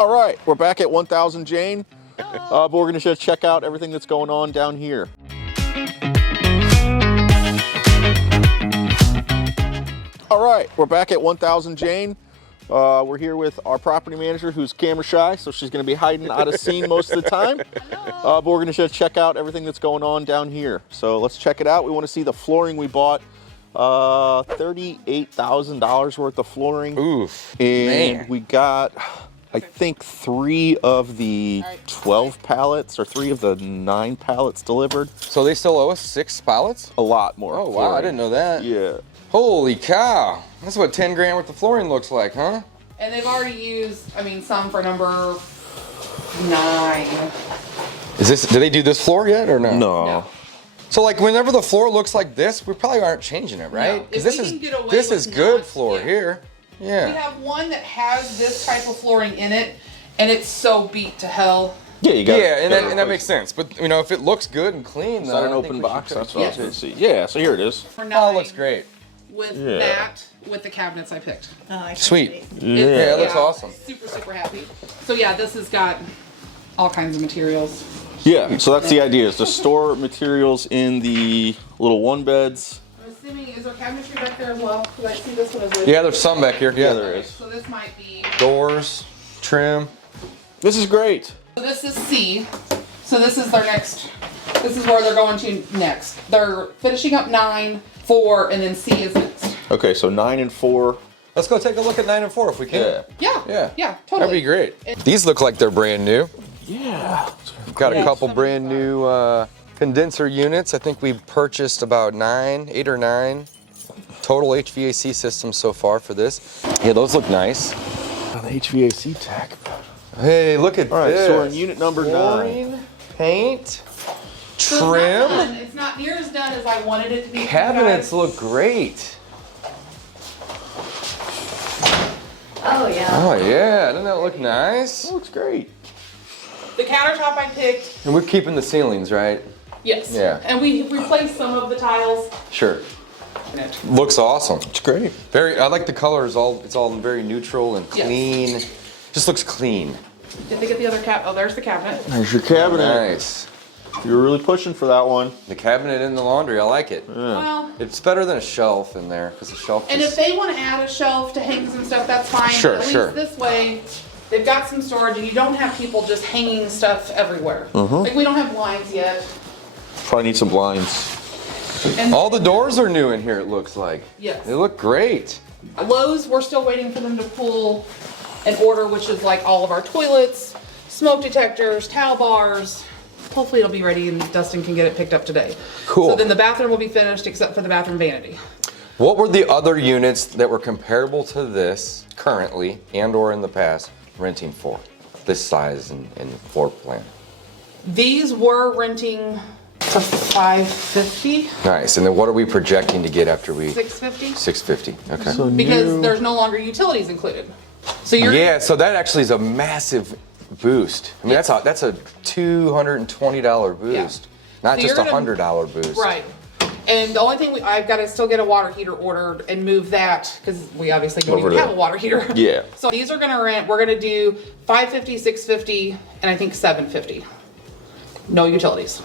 All right, we're back at 1000 Jane, but we're gonna just check out everything that's going on down here. All right, we're back at 1000 Jane. We're here with our property manager who's camera shy, so she's gonna be hiding out of scene most of the time. But we're gonna just check out everything that's going on down here. So let's check it out. We wanna see the flooring we bought. $38,000 worth of flooring. Oof, and man. We got, I think, 3 of the 12 pallets or 3 of the 9 pallets delivered. So they still owe us 6 pallets? A lot more. Oh, wow, flooring. I didn't know that. Yeah. Holy cow. That's what 10 grand worth of flooring looks like, huh? And they've already used, I mean, some for number 9. Do they do this floor yet or no? No. So like whenever the floor looks like this, we probably aren't changing it, right? No. Because If this we can get away is with good not- floor yeah. here. We Yeah. have one that has this type of flooring in it, and it's so beat to hell. Yeah, you got. Yeah, and that makes sense. But you know, if it looks good and clean, Is though, that an I think open we box? should- That's what I was Yes. going to see. Yeah, so here it is. For 9. Oh, it looks great. With Yeah. that, with the cabinets I picked. Sweet. Yeah. it looks awesome. Super, super happy. So yeah, this has got all kinds of materials. Yeah, so that's the idea, is to store materials in the little 1-beds. I'm assuming, is there cabinetry back there as well? Because I see this one as well. Yeah, there's some back here. Yeah, there is. So this might be, Doors, trim. This is great. so this is C. So this is their next, this is where they're going to next. They're finishing up 9, 4, and then C is next. Okay, so 9 and 4. Let's go take a look at 9 and 4 if we can. Yeah. Yeah. Yeah. Yeah, totally. That'd be great. These look like they're brand new. Yeah. We've got a couple brand new condenser units. I think we've purchased about 8 or 9 total HVAC systems so far for this. Yeah, those look nice. On the HVAC tech. Hey, look at All right, this. so we're in unit number 9. Flooring, paint, So it's not done. trim. It's not near as done as I wanted it to be. for you Cabinets guys. look great. Oh, yeah. Oh yeah, doesn't that look nice? That looks great. The countertop I picked, And we're keeping the ceilings, right? yes. Yeah. And we replaced some of the tiles Sure. in it. Looks awesome. It's great. I like the colors. It's all very neutral and Yes. clean. Just looks clean. Did they get the other oh, there's the cabinet. There's your cabinet. Nice. You're really pushing for that one. The cabinet in the laundry, I like it. Well, It's better than a shelf in there because the shelf and if just... they want to add a shelf to hang some stuff, that's fine. Sure, but at sure. least this way, they've got some storage and you don't have people just hanging stuff everywhere. Like we don't have blinds yet. Probably need some blinds. And All the doors are new in here, it looks like. Yes. They look great. Lowe's, we're still waiting for them to pull an order, which is like all of our toilets, smoke detectors, towel bars. Hopefully it'll be ready and Dustin can get it picked up today. Cool. So then the bathroom will be finished except for the bathroom vanity. What were the other units that were comparable to this currently and or in the past renting for? This size and floor plan. These were renting for $550, Nice. And then what are we projecting to get after we... $650, $650. Okay. So because new. there's no longer utilities included. So you're Yeah, so that actually is a massive boost. I mean, that's a $220 boost, not So just you're a gonna- $100 boost. right. And the only thing I've got to still get a water heater ordered and move that because we obviously don't Over even have there. a water heater. Yeah. So these are gonna rent. We're gonna do $550, $650, and I think $750. No utilities.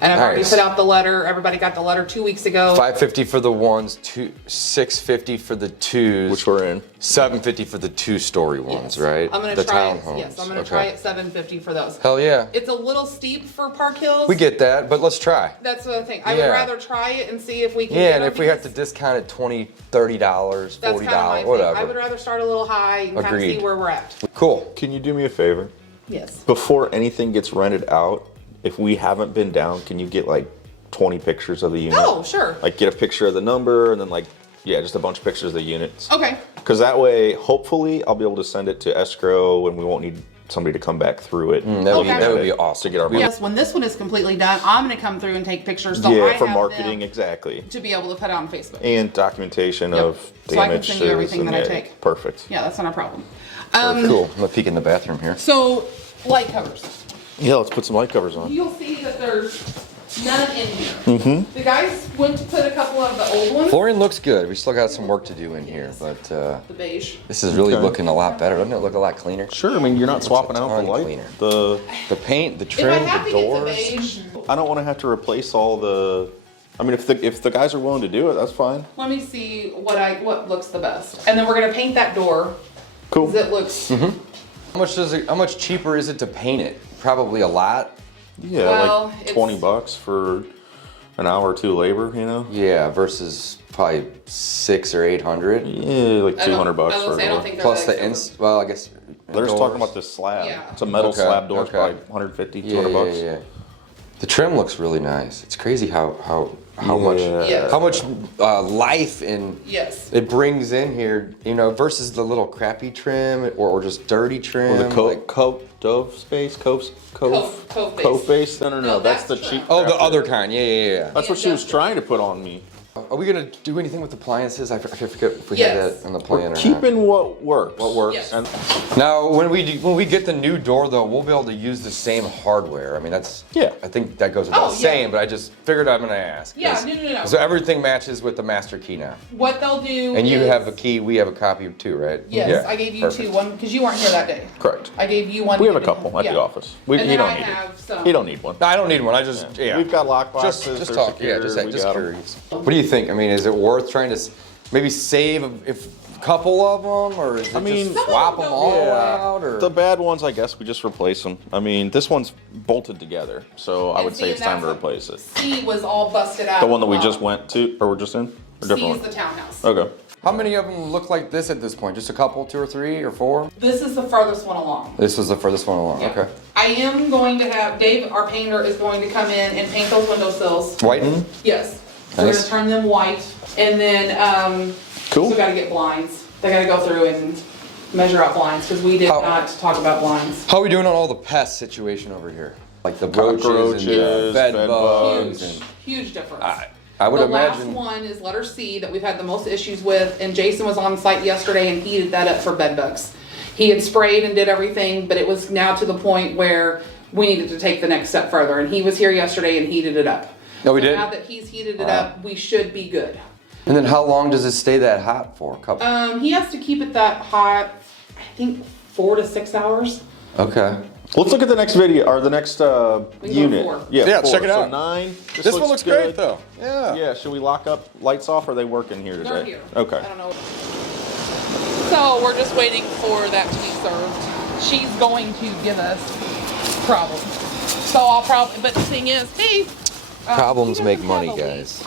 And I've already Nice. put out the letter. Everybody got the letter 2 weeks ago. $550 for the ones, $650 for the twos, Which we're in. $750 for the 2-story ones, Yes. right? I'm gonna the try it. townhomes. Yes, I'm gonna Okay. try it $750 for those. Hell yeah. It's a little steep for Park Hills. We get that, but let's try. That's the thing. I Yeah. would rather try it and see if we can. Yeah, get and them if we have to because discount it $20, $30, that's $40, kind of my thing. whatever. I would rather start a little high and kind of Agreed. see where we're at. Cool. Can you do me a favor? Yes. Before anything gets rented out, if we haven't been down, can you get like 20 pictures of the unit? Oh, sure. Like get a picture of the number and then like, yeah, just a bunch of pictures of the units. Okay. Because that way, hopefully, I'll be able to send it to escrow and we won't need somebody to come back through it. That would be awesome. To get our Yes, when this one is completely done, I'm going to come through and take pictures. So I yeah, for have marketing, them exactly. to be able to put on Facebook. And documentation Yep. of So I can damages. send you everything and that I yeah, take. Perfect. Yeah, that's not a problem. Cool. I'm gonna peek in the bathroom here. So light covers. Yeah, let's put some light covers on. You'll see that there's None in here. The guys went to put a couple of the old ones. Flooring looks good. We still got some work to do in here, but The beige. this is really Okay. looking a lot better. Doesn't it look a lot cleaner? Sure, I mean, you're not swapping out the ton light. cleaner. The The paint, the If I trim, have the to get the doors. beige, I don't want to have to replace all the. I mean, if the guys are willing to do it, that's fine. let me see what looks the best. And then we're gonna paint that door, Cool. because it looks, How much cheaper is it to paint it? Probably a lot. Yeah, Well, like it's- 20 bucks for an hour or two labor, you know? Yeah, versus probably 600 or 800. Yeah, like I don't- 200 bucks I was for gonna a say, I don't door. think they're Plus that the expensive. well, I guess. They're just doors. talking about this slab. Yeah. It's a metal Okay, slab door, it's okay. probably 150, Yeah, 200 bucks. yeah. The trim looks really nice. It's crazy how much Yeah. how much life and yes. it brings in here, you know, versus the little crappy trim or just dirty trim. Or the like- Dove space? Cove Cove base? No, No, that's the that's cheap. Oh, the crap. other kind. Yeah. That's what she was trying to put on me. Are we gonna do anything with appliances? I forget if we Yes. had that on the plan or not. Keeping what works. What works. Yes. And Now, when we get the new door though, we'll be able to use the same hardware. I mean, that's Yeah. I think that goes without Oh, yeah. saying, but I just figured I'm gonna ask. Yeah, 'cause- no. So everything matches with the master key now, What they'll do and you is- have a key. We have a copy too, right? Yes, Yeah, I gave you perfect. two, one, because you weren't here that day. correct. I gave you one. We have a you didn't- couple at the yeah. office. And He then don't I need have it. some. He don't need one. No, I don't need one. I just yeah. We've got lock just boxes. they're talk. secure, Yeah, just we got 'em. curious. What do you think? I mean, is it worth trying to maybe save a couple of them, or is it mean, just swap them all out? Or The bad ones, I guess we just replace them. I mean, this one's bolted together, so I And would see, say it's and time to that's what- replace it. C was all busted out. The one that we as well. just went to, or we're just in? Or C different is the one? townhouse. Okay. how many of them look like this at this point? Just a couple, 2 or 3 or 4? This is the farthest one along. This was the furthest one along. Yeah. Okay. I am going to have, Dave, our painter, is going to come in and paint those windowsills. Whiten? Yes. We're Nice. gonna turn them white, and then, Cool. still gotta get blinds. They gotta go through and measure out blinds, because we did How- not talk about blinds. How are we doing on all the pest situation over here? Like the roaches and Cockroaches, the bed bed bugs. Huge, And huge difference. I would The imagine. last one is letter C that we've had the most issues with, and Jason was on site yesterday and heated that up for bed bugs. He had sprayed and did everything, but it was now to the point where we needed to take the next step further, and he was here yesterday and heated it up. Oh, we So did? Now that he's heated it up, we should be good. And then how long does it stay that hot for? A couple. He has to keep it that hot, I think 4 to 6 hours. Okay. Let's look at the next video, or the next We can go unit. 4. Yeah, 4. check it So out. 9. This one looks great good. though. Yeah. Yeah, should we lock up, lights off, or are they working here today? They're here. Okay. I don't know. So we're just waiting for that to be served. She's going to give us problems. So I'll probably, but the thing is, hey. Problems he make doesn't money, have a guys. lease.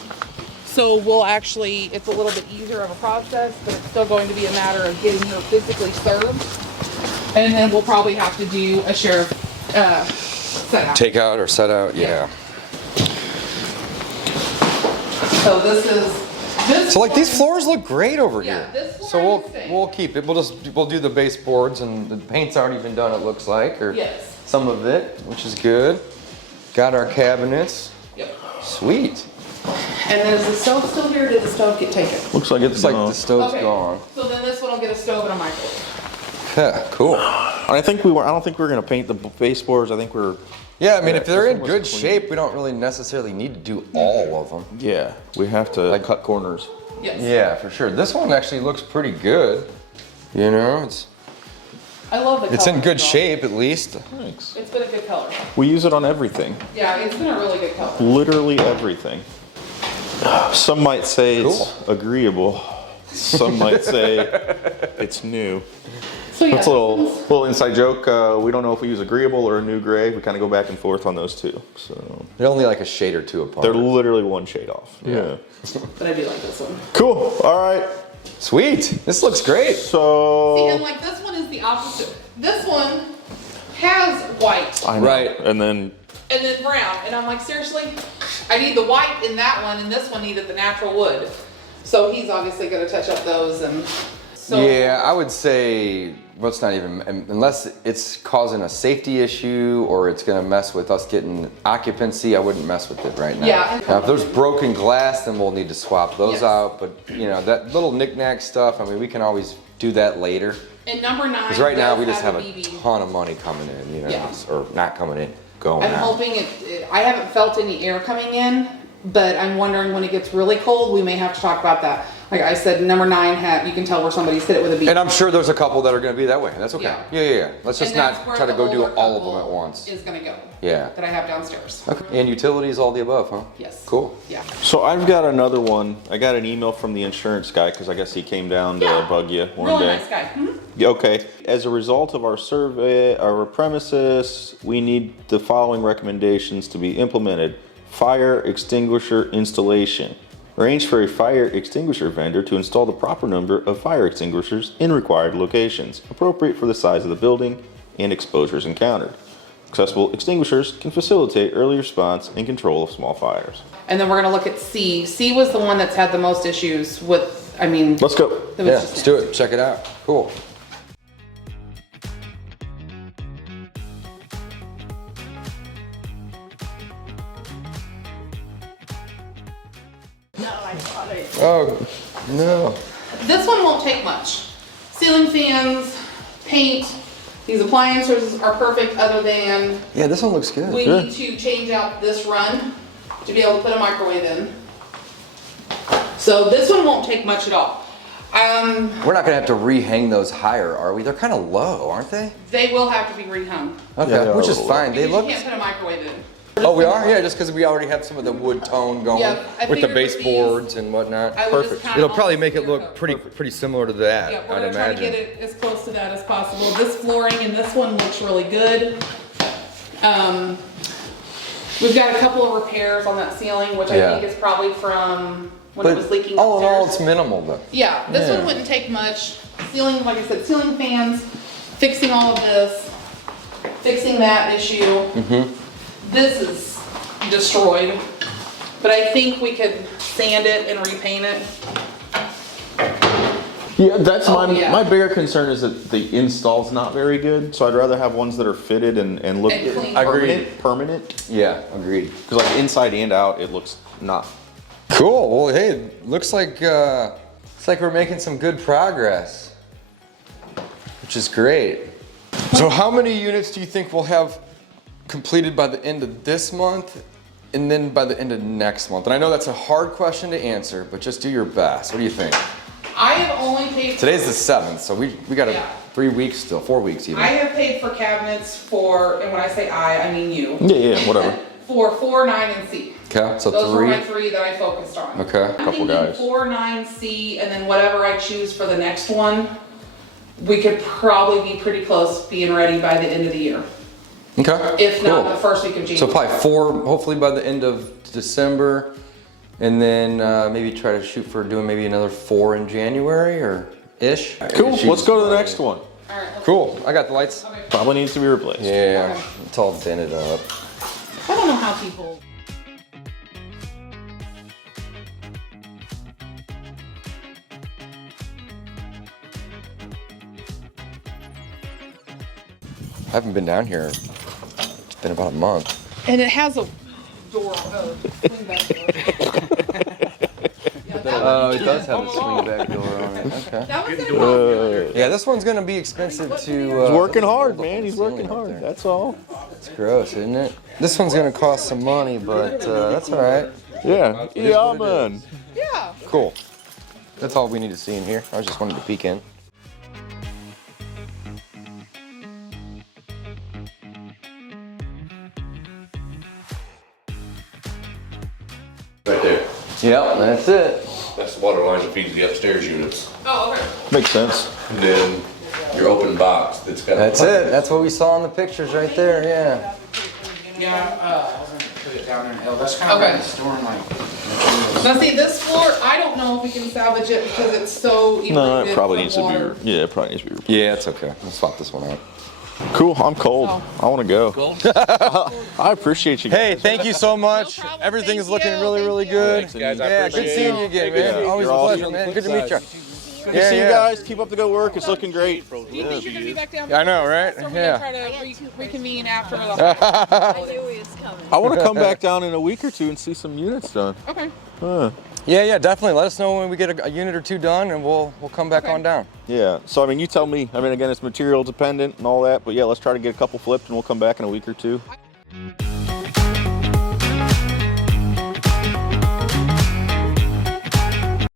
So we'll actually, it's a little bit easier of a process, but it's still going to be a matter of getting her physically served. And then we'll probably have to do a sheriff, set out. Take out or set out. Yeah. So this So like these one- floors look great over Yeah, here. this So floor is staying. we'll keep it. We'll do the baseboards and the paint's already been done. It looks like, or Yes. some of it, which is good. Got our cabinets. Yep. Sweet. And then is the stove still here, or did the stove get taken? Looks like it's Looks like gone. the stove's Okay, gone. so then this one will get a stove and a microwave. Yeah, cool. I think we were. I don't think we're gonna paint the baseboards. I think we're. Yeah, I mean, if they're this in one was good clean. shape, we don't really necessarily need to do all of them. Yeah, we have to cut corners. Yes. Yeah, for sure. This one actually looks pretty good. You know, I love the color. it's in good though. shape at least. Thanks. It's been a good color. We use it on everything. Yeah, it's been a really good color. Literally everything. Some might say Cool. it's agreeable. Some might say it's new. So yeah, That's a little inside joke. We don't know if we use agreeable or a new gray. We kind of go back and forth on those two. So They're only like a shade or two apart. they're literally one shade off. Yeah. but I do like this one. Cool. All right. Sweet. This looks great. See, and So like this one is the opposite. This one has white I know. Right. And then and then brown, and I'm like, seriously, I need the white in that one, and this one needed the natural wood. So he's obviously going to touch up those, and so Yeah, I would say, well, it's not even, unless it's causing a safety issue or it's gonna mess with us getting occupancy, I wouldn't mess with it right now. Yeah. Now, if there's broken glass, then we'll need to swap those Yes. out, but you know, that little knick-knack stuff, I mean, we can always do that later. And number 9. Because right now, we just does have a BB. ton of money coming in, you know, Yeah. or not coming in, going I'm out. hoping I haven't felt any air coming in, but I'm wondering when it gets really cold, we may have to talk about that. Like I said, number 9 you can tell where somebody's hit it with a beat. And I'm sure there's a couple that are going to be that way. That's okay. Yeah. Let's just And that's not where try to the go do older all of them couple at once. Is gonna go. Yeah. That I have downstairs. Okay. And utilities, all the above, huh? Yes. Cool. Yeah. So I've got another one. I got an email from the insurance guy because I guess he came down to Yeah. bug you one Really day. nice guy. Mhm. Yeah, okay. As a result of our survey, our premises, we need the following recommendations to be implemented. Fire extinguisher installation. Arrange for a fire extinguisher vendor to install the proper number of fire extinguishers in required locations, appropriate for the size of the building and exposures encountered. Accessible extinguishers can facilitate early response and control of small fires. And then we're gonna look at C. C was the one that's had the most issues with, I mean. Let's go. it was Yeah, just let's do nasty. it. Check it out. Cool. Oh, no. This one won't take much. Ceiling fans, paint, these appliances are perfect other than Yeah, this one looks good. we need to change out this run to be able to put a microwave in. So this one won't take much at all. We're not going to have to rehang those higher, are we? They're kind of low, aren't they? They will have to be rehung. Okay, Yeah, they are which a is little fine. They Because look. you can't put a microwave in. Oh, we are? Yeah, just because we already have some of the wood tone going Yeah, I with the figured with baseboards and whatnot. I would just Perfect. kinda It'll probably almost make it clear look cut. pretty similar to that, Yeah, we're I'd gonna try to imagine. get it as close to that as possible. This flooring in this one looks really good. We've got a couple of repairs on that ceiling, which Yeah. I think is probably from when it But was leaking all in all, upstairs. it's minimal though. Yeah, this Yeah. one wouldn't take much. Ceiling, like I said, ceiling fans, fixing all of this, fixing that issue. Mm-hmm. This is destroyed, but I think we could sand it and repaint it. Yeah, that's yeah. my bigger concern is that the install's not very good. So I'd rather have ones that are fitted and look And clean. permanent. Yeah, agreed. Because like inside and out, it looks not. Cool. Well, hey, looks like we're making some good progress, which is great. So, how many units do you think we'll have completed by the end of this month, and then by the end of next month? And I know that's a hard question to answer, but just do your best. What do you think? I have only paid. Today's the 7th, so we got Yeah. 3 weeks still, 4 weeks even. I have paid for cabinets for, and when I say I mean you. Yeah, whatever. For 4, 9, and C. Okay, so Those were 3. my 3 that I focused on. Okay. I'm Couple thinking guys. 4, 9, C, and then whatever I choose for the next one, we could probably be pretty close being ready by the end of the year. Okay. If not, cool. the first week of So January. probably 4, hopefully by the end of December, and then maybe try to shoot for doing maybe another 4 in January or ish. Cool. Let's go to the next one. All right, let's- Cool. I got the lights. Okay. Probably needs to be replaced. Yeah, Okay. it's all dented up. I don't know how people. I haven't been down here. It's been about a month. And it has a door, swing back door. Oh, it does have a swing back door on it. Okay. That was gonna cost me. Yeah, this one's gonna be expensive to. He's working hard, hold the man. whole He's ceiling working up hard. there. That's all. It's gross, isn't it? This one's gonna cost some money, but that's all right. Yeah. is Yeah, what it man. Yeah. Cool. That's all we need to see in here. I was just wanted to peek in. Right there. Yep, that's it. That's the water line that feeds the upstairs units. Oh, okay. Makes sense. And then your open box that's got. That's it. That's what we saw in the pictures right there. Yeah. Yeah, I was gonna put it down there in the hill. That's kind of Okay. like storing like materials. Now see, this floor, I don't know if we can salvage it because it's so. No, eroded it probably from needs to water. be. Yeah, it probably needs to be replaced. Yeah, it's okay. We'll swap this one out. Cool. I'm cold. Oh. I want to go. I appreciate you guys. Hey, thank you so much. No problem. Everything is Thank looking you. really, Thank really you. good. Thanks, guys. I Yeah, good appreciate seeing it. you again, Yeah, man. Always a you're awesome. pleasure, man. Good to meet you. Good to see you guys. Keep up the good work. It's looking great. Do you think you're gonna be back down? Yeah, I know, right? Or we're Yeah. gonna try to reconvene after the. I knew he was coming. I want to come back down in a week or two and see some units done. Okay. Yeah, definitely. Let us know when we get a unit or two done, and we'll come back Okay. on down. Yeah. So I mean, you tell me. I mean, again, it's material dependent and all that, but yeah, let's try to get a couple flipped, and we'll come back in a week or two. you.